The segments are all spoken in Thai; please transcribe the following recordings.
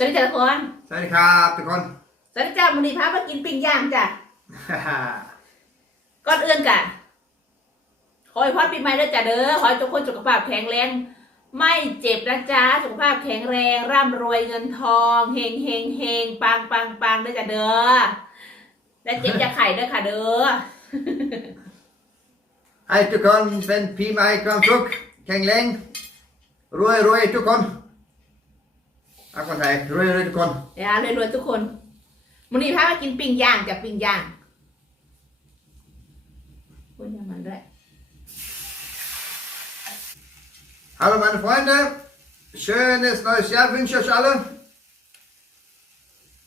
สวัสดีจ้าทุกคนสวัสดีครับทุกคนสวัสดีจ้าวันนี้พามากินปิ้งย่างจ้ะก่อนอื่นกะขอให้พอดปีใหม่ด้วยจ้ะเด้อขอให้ทุกคนสุขภาพแข็งแรง ไม่เจ็บนะจ๊ะสุขภาพแข็งแรงร่ำรวยเงินทองเฮงเฮงเฮงปังปังปังด้วยจ้ะเด้อและเจ็บจะไข่ด้วยค่ะเด้อให้ทุกคนเป็นปีใหม่ความสุขแข็งแรงรวยรวยทุกคน เอาคนไทยรวยรวยทุกคน เดี๋ยวรวยๆทุกคนวันนี้พามากินปิ้งย่างจ้ะปิ้งย่างพูดยังมันด้วย Hallo meine Freunde, schönes neues Jahr wünsche ich euch alle.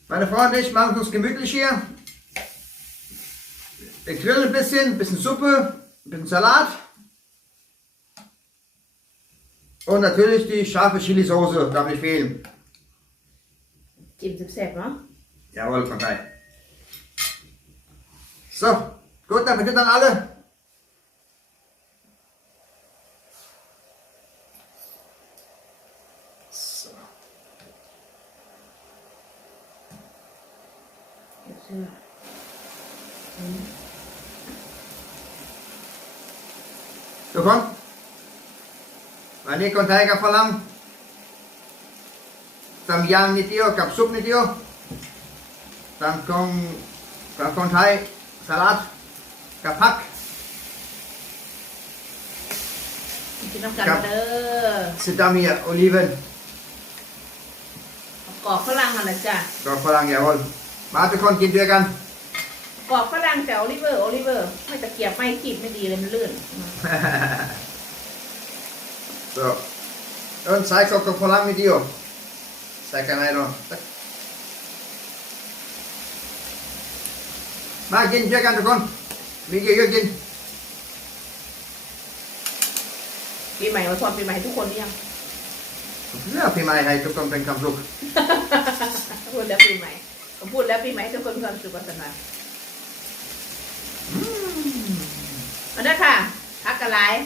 Meine Frau und ich machen uns gemütlich hier. Wir grillen ein bisschen, ein bisschen Suppe, ein bisschen Salat. Und natürlich die scharfe Chili-Soße, darf nicht fehlen. จิ้มแซ่บๆเนาะ Jawohl, von daher. So, gut, dann beginnt dann alle. So. เดี๋ยวเชื่อทุกคนวันนี้คน ไทยกับฝรั่งทำยางนิดเดียวกับซุปนิดเดียวทำของกับคนไทยสลัดกับผักกินน้ำกันครับมาเด้อสิตามีโอลิเวนกรอบฝรั่งอะนะจ๊ะกับฝรั่งอย่าวนมาทุกคนกินด้วยกันกรอบฝรั่งแต่โอลิเวอร์โอลิเวอร์ไม่ตะเกียบไม่ขีดไม่ดีเลยมันลื่น so und zeig auch กับฝ รั่งนิดเดียวใส่กันไหนเนาะมากินด้วยกันทุกคนมีเยอะๆกินปีใหม่มาสอนปีใหม่ให้ทุกคนหรือยังเลือกพี่ไม้ให้ทุกคนเป็นความสุขพูดแล้วปีใหม่ผมพูดแล้วปีใหม่ให้ทุกคนมีความสุขสนามาเด้อค่ะพักกันไลฟ์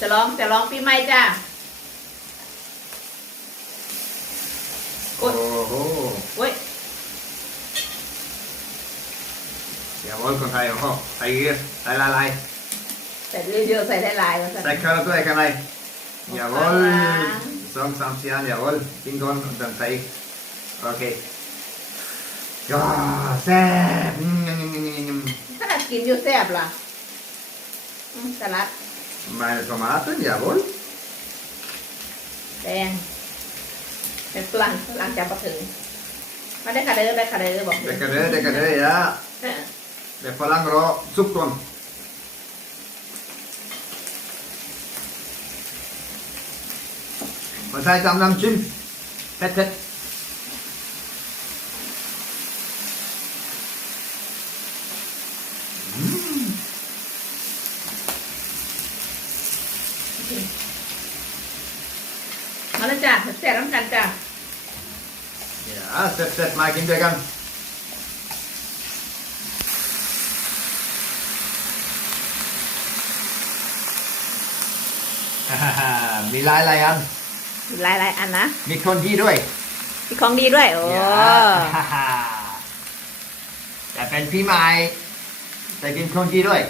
จะร้องจะร้องปีใหม่จ้า โอ๊โอ้ยโหเว้ยอย่าวนคนไทยโอ้โหใส่เยอะใส่ละลายใส่เยอะๆใส่หลา เลยอย่าวนสองสามสี่อันอย่าวนกินก่อนแล้วใส่โอเคย่าแซ่บอืมยำยำยำยำขนาดกินอยู่แซ่บล่ะอืมสลัด Meine Tomaten, jawohl. แดงเป็นฝรั่งฝรั่งจะมาถึง มาได้ค่ะเด้อได้ค่ะเด้อบอกเลย Lekker hè, lekker hè, ja. De verlang raw soep kon. Wat zei het dan dan, Jim? Het, het. มาแล้วจ้ะแซ่บๆน้ำกันจ้ะ Ja, zet, zet, maak in de gang. มีหลายหลายอันหลายๆอันนะ มีคนดีด้วย มีของดีด้วย โอ้แต่เป็นพี่ไม้แต่กินคนดีด้วย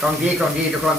ของดีของดีทุกคน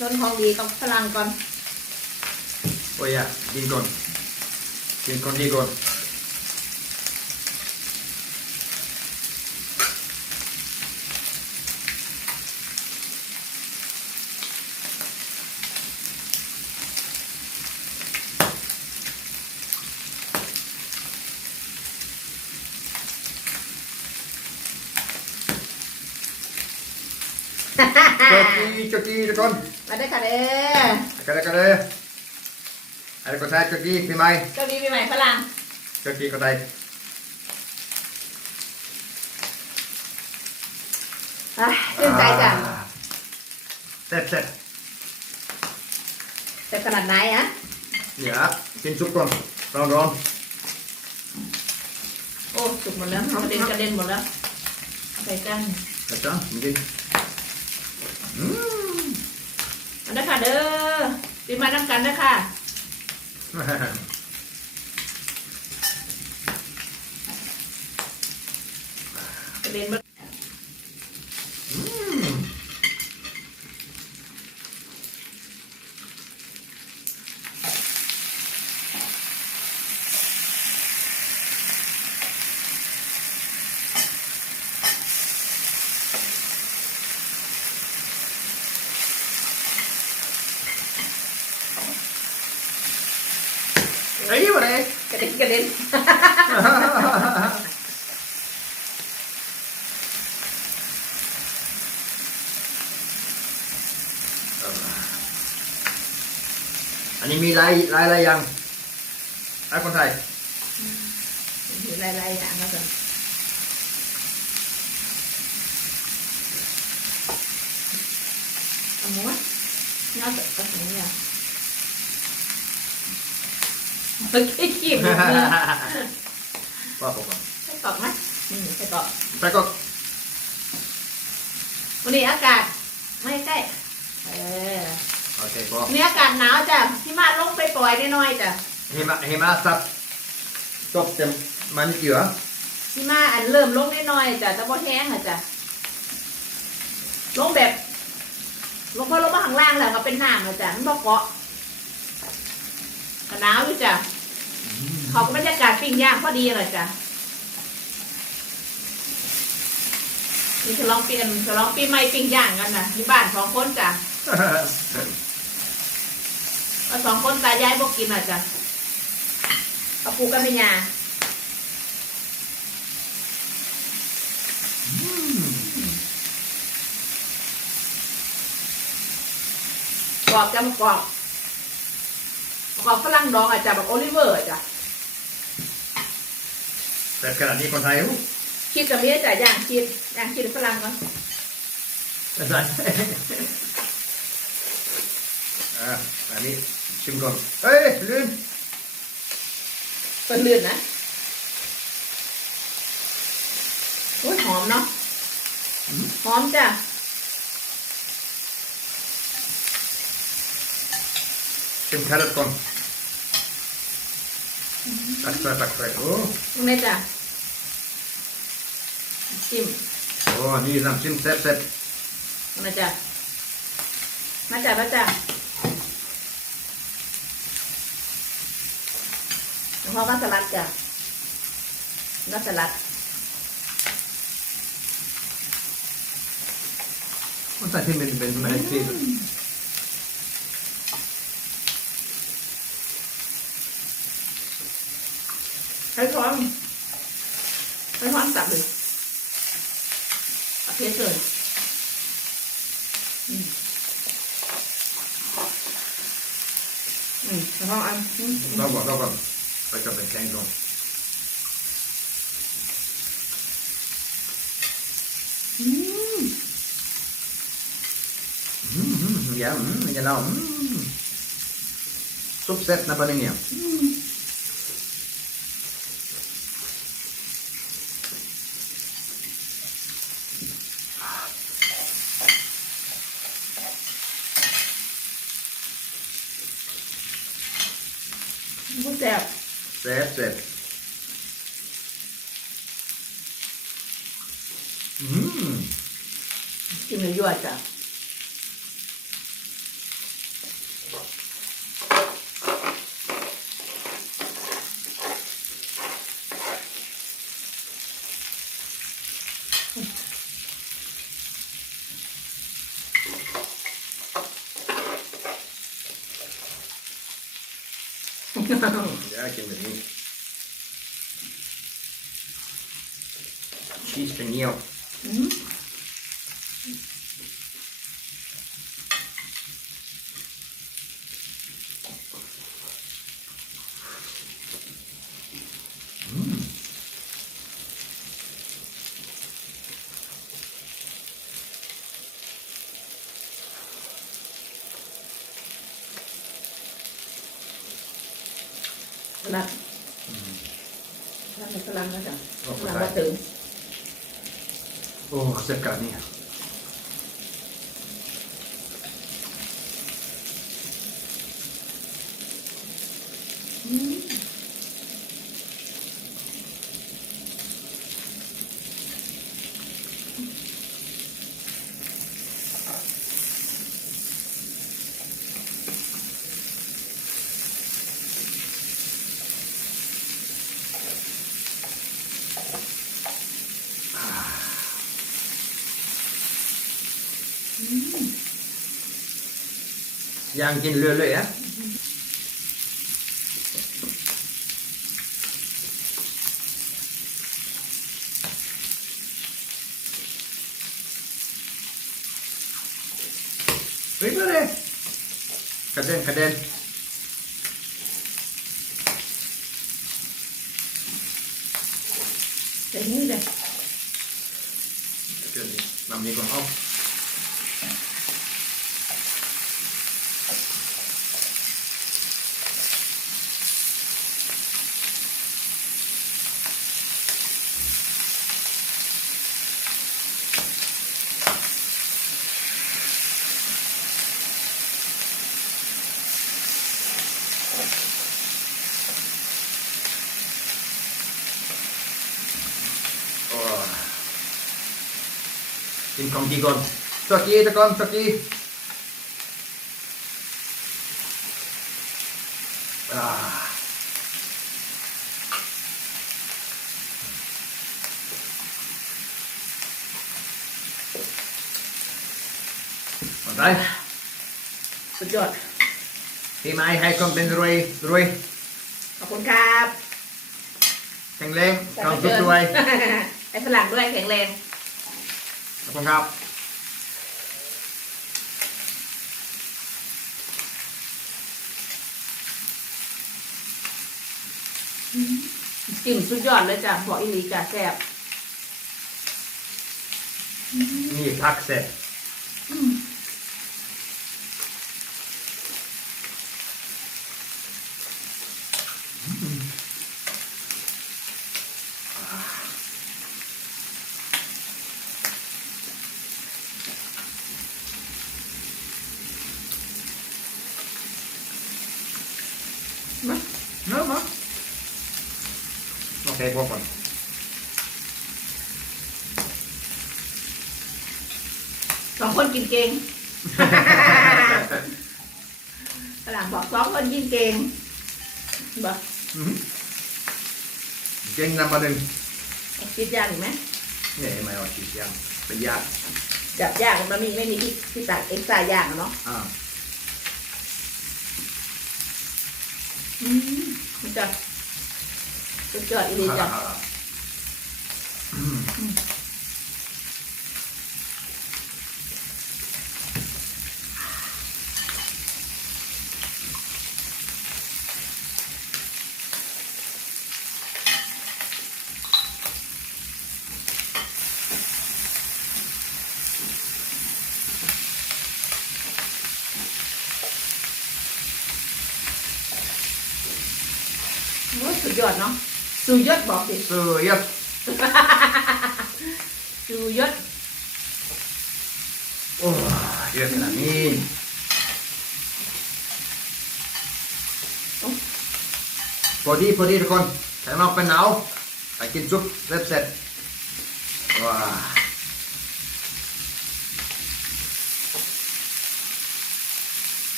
นนทองดีกับฝรั่งก่อนโอ้ยอะกินก่อนกินก่อนดีก่อนจกี้จกี้ทุกคน มาได้อค่ะเด้อ Kada kada. Ada kau saya cuci pimai. เจ้าดีปีใหม่ฝรั่ง Cuci kau tay. อะชื่นใจจ้ะ Set set. แต่ขนาดไหนอะ Ya, sin sup kon. Ron ron. โอ้สุกหมดแล้วเอากระเด็นกระเด็นหมดแล้วเอาใส่กัน Kacang mungkin. Hmm. มาได้อค่ะ เด้อปีมาน้ำกันเด้อค่ะกระเด็น ไอ้มาเลยกระเด็นกระเด็นอันนี้มีลายลายอะไรยังลายคนไทยมีหลายๆอย่างแล้วกันเอาหมูอะน่าจะกระสุนเนี่ย โอเคขีบมือว่าผมใส่กรอกไหมนี่ใส่กรอกไปก็วันนี้อากาศไม่ใกล้เออโอเคพอวันนี้อากาศหนาวจ้ะพี่มาลงไปปล่อยได้น้อยๆจ้ะเฮมาเฮมาซับจบเต็มมันเกลือพี่มาอันเริ่มลงได้น้อยๆจ้ะแต่พอแห้งอะจ้ะลงแบบลงพอลงมาข้างล่างแล้วก็เป็นน้ำแล้วจ้ะมันบ่เกาะก็หนาวอยู่จ้ะเขาก็บรรยากาศปิ้งย่างพอดีเลยจ้ะนี่ฉลองเปลี่ยนฉลองปีใหม่ปิ้งย่างกันนะที่บ้านสองคนจ้ะก็สองคนตายายบอกกินอะจ้ะกับปูกับแม่ยากรอบจ้ะกรอบกรอบฝรั่งดองอะจ้ะแบบโอลิเวอร์อะจ้ะ แต่ขนาดนี้คนไทยอู้คิดกับเมียจ้ะย่างคิดย่างคิดฝรั่งก่อนไม่ใช่อะอันนี้ชิมก่อนเอ้ยลืมเป็นเลือนนะโอ้ยหอมเนาะหอมจ้ะชิมแครอทก่อนตักใส่ตักใส่โอ้ตรงนี้จ้ะ จิ้มโอ้นี่น้ำจิ้มแซ่บแซ่บมาจ้ะมาจ้ะมาจ้ะแล้วพอก็สลัดจ้ะก็สลัดคนไทยที่เป็นเป็นอะไรที่ใช้ช้อนใช้ช้อนตักเลยตักเทสเลยอืมอืมแล้วก็อันอืมเราบอกเราบอกไปกับเป็นแกงก่อนอืมอืมอืมอย่าอืมอย่าเราอืมซุปแซ่บนะปะเนี่ยพูดแซ่บ แซ่บแซ่บอืม กินเนื้อยั่วจ้ะ อย่ากินแบบนี้ชีสเป็นเหนียว อืม นั ดนัดพลังนะจ๊ะโอ้พลังใส่มาถึงโอ้เสร็จกันนี่อืม ย่างกินเรื่อยๆอะเฮ้ยมาเลยกระเด็นกระเด็น ใส่มือเลย กระเด็นนำนี้ก่อนเอา โอ้กินของดีก่อนตะกี้ตะก่อนตะกี้อ่าหมดไรสุดยอดพี่ไม้ให้คนเป็นรวยรวยขอบคุณครับแข็งแรงความสุขรวยให้ฝรั่งด้วยแข็งแรงขอบคุณครับจิ้มสุดยอดเลยจ้ะบอกอีหลีจ้ะแซ่บนี่พักเสร็จ มา เนอะมั้งโอเคพอก่อน สองคนกิน เก่งฝรั่งบอกสองคนกินเก่งบอกอืมเก่งนำมาหนึ่งคิดยากอีกไหมเนี่ยไม่เอาชีสยังเป็นยากจับยากมันมีไม่มีที่ที่ตัดเอ็กซ์ตร้ายากอะเนาะอ่าอืมมันจะสุดยอดอีหลีจ้ะ สุดยอดเนาะสุดยอดบอกสิสุดยอดสุดยอดโอ้เยอะขนาดนี้พอดีพอดีทุกคนข้างนอกเป็นหนาวไปกินซุปเสร็จเสร็จว้า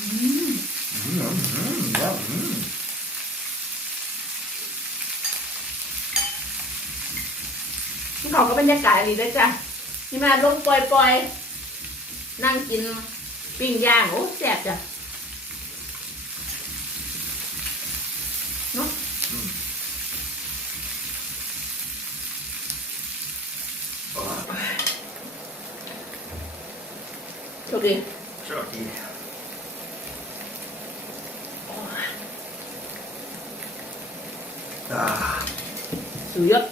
อืมอืมอืมอืม เขาก็บรรยากาศดีด้วยจ้ะนี่มาลงปล่อยๆ นั่งกินปิ้งย่าง โอ้แซ่บจ้ะเนาะ โอ้ โชคดี โชคดีอ่า สุดยอด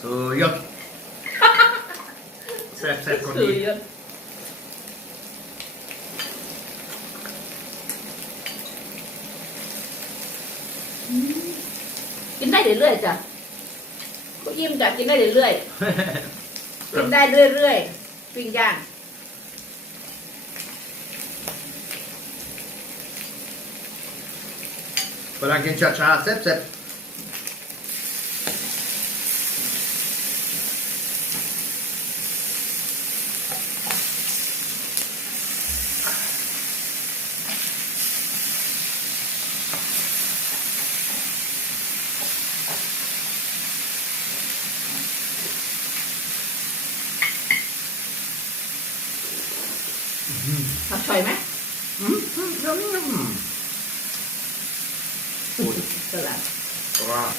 สุดยอดแซ่บแซ่บคน สุ ดี ดยอด กินได้เรื่อยๆจ้ะก็ยิ้มจ้ะกินได้เรื่อยๆกินได้เรื่อยๆปิ้งย่างฝรั่งกินช้าๆเซ็บเซ็บ ผักชอยไหม อืมอืมอืมอืม โอ้ยสลัด ว้าว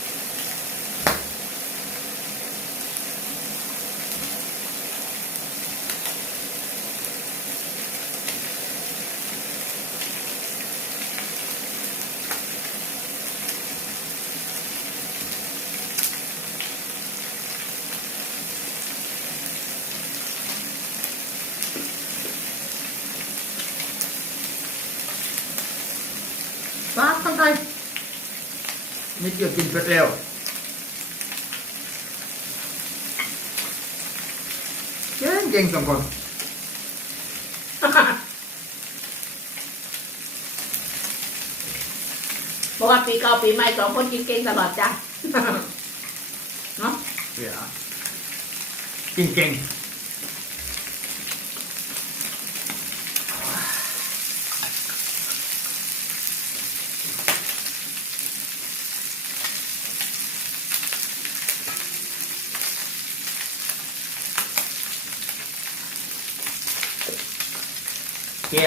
ป้าข้างในนิด เดียวกินเสร็จแล้วเก่งเก่งสองคนบอกว่าปีเก่าปีใหม่สองคนกินเก่งตลอดจ้ะเนาะเดี๋ยวกินเก่ง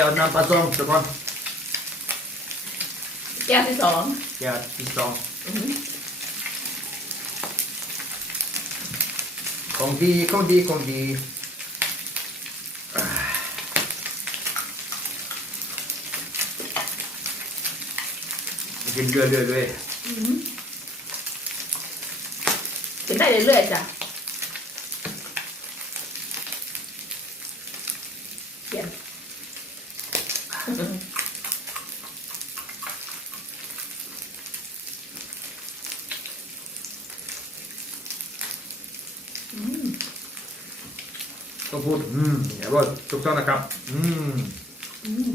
แก้วน้ำปลาส้มทุกคนแก้วที่สองแก้วที่สองอื้อหือของดีของดีของดีอ่ากินเรื่อยเรื่อยเรื่อยอื้อหือกินได้เรื่อยๆจ้ะเขียนอื้อหืออืม ต้องพูด อืมอย่าบอกถูกต้องนะครับอืมอืม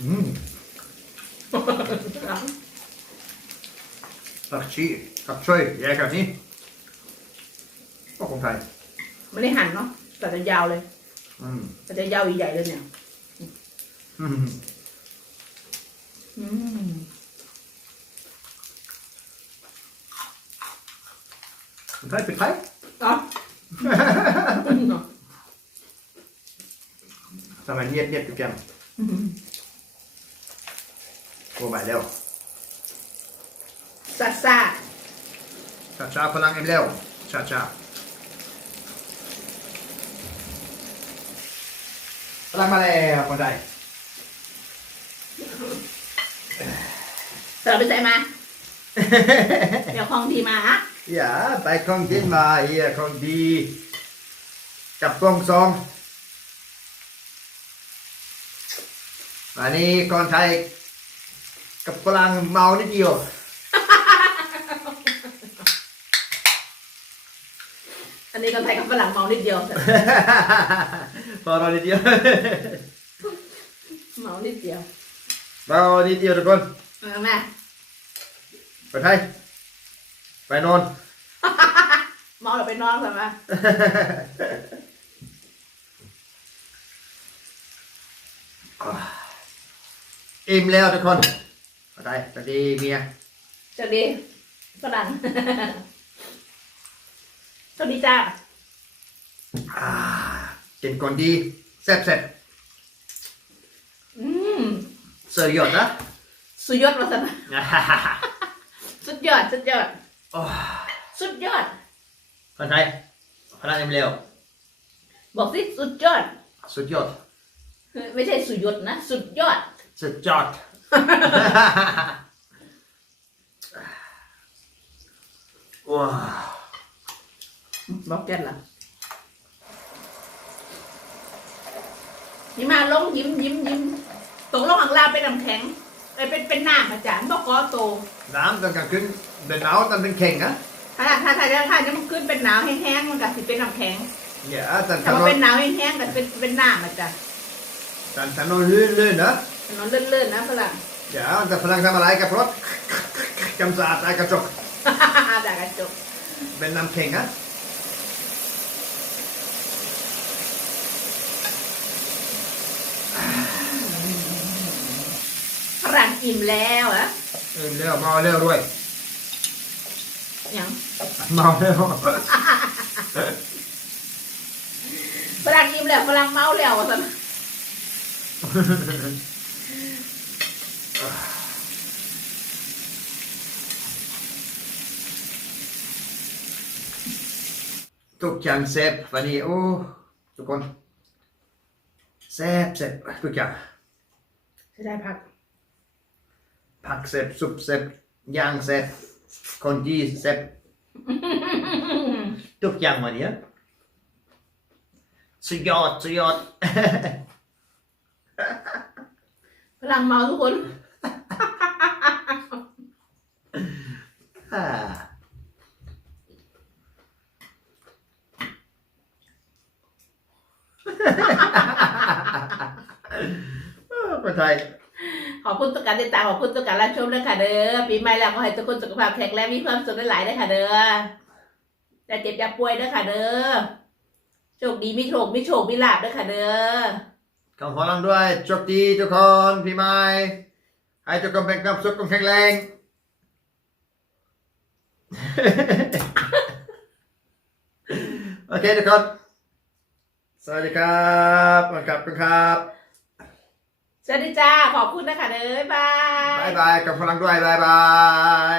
อืมผักชีผักช่วยแยกแบบนี้ก็ของไทยไม่ได้หั่นเนาะแต่จะยาวเลย อืมแต่จะยาวใหญ่ๆเลยเนี่ย อืมอืมของไทยเป็นไทยเนาะทำไมเนียดเนียดอยู่แก้มโอ้ไปแล้วซาซ่าชาชาพลังเอ็มแล้วชาชา พลังมาแล้วคนไทยเสิร์ฟไปใส่มา เดี๋ยวคลองทีมาฮะอย่าไปของกินมาเฮียของดี กับกล้องซองอันนี้คนไทยกับฝรั่งเมานิดเดียว อันนี้คนไทยกับฝรั่งเมานิดเดียว พอเรานิดเดียวเมานิดเดียวเรานิดเดียวทุกคนเอาแม่ไปไทยไปนอน เมาเราไปนอนใช่ไหมอิ่มแล้วทุกคนไปไทยสวัสดีเมียสวัสดีฝรั่ง สวัสดีจ้าอ่ากินก่อนดีแซ่บแซ่บอืมเสือยอดนะสุดยอดวาสนาสุดยอด สุดยอด โอ้สุดยอด คนไทยพลังเอ็มเร็ว บอกสิสุดยอด สุดยอด ไม่ใช่สุดยอดนะ สุดยอด สุดยอด ว้า บอกแกนล่ะยิ้มมาลงยิ้มยิ้มยิ้มตกลงข้างล่างเป็นน้ำแข็งเอ้ยเป็นเป็นน้ำอาจารย์บอกกอโตน้ำตอนกลางคืนเดินหนาวตอนเป็นเข่งนะถ้าถ้าถ้าถ้าถ้าจะมันขึ้นเป็นหนาวแห้งๆมันก็สิเป็นน้ำแข็งเนี่ยตอนถ้าถมันนเป็นนหนาวแห้งๆก็เป็นเป็นน้ำอาจารย์ตอนถนนลื่นๆนะถนนลื่นๆนะฝรั่งเดี๋ยวแต่ฝรั่งทำอะไรกับรถกำสะอาดใต้กระจกจากกระจกเป็นน้ำเข่งนะ ฝรั่ง อิ่มแล้วอะเออเร็วเมาเร็วด้วยยังเมาเร็วฝรั่งอิ่มแล้วฝรั่งเมาแล้วอะสันทุกอย่างเซฟวันนี้โอ้ทุกคนเซฟเซฟทุกอย่างจะได้พัก ผักเซฟซุปเซฟย่างเซฟคนจีเซฟทุกอย่างวันนี้สุดยอดสุดยอดฝรั่งเมาทุกคนอ่าเออคนไทย ขอบคุณทุกการติดตามขอบคุณทุกการรับชมด้วยค่ะเด้อปีใหม่แล้วขอให้ทุกคนสุขภาพแข็งแรงมีความสุขหลายๆด้วยค่ะเด้อแต่าเจ็บอย่าป่วยด้วยค่ะเด้อโชคดีมีโชคมีโชคมีลาบด้วยค่ะเด้อขอพลังด้วยโชคดีทุกคนพี่ไม้ให้ทุกคนเป็นความสุขแข็งแรงโอเคทุกคนสวัสดีครับขอบคุณครับ สวัสดีจ้า ขอบคุณนะคะเด้อบ๊ายบาย บายบายกับพลังด้วยบายบาย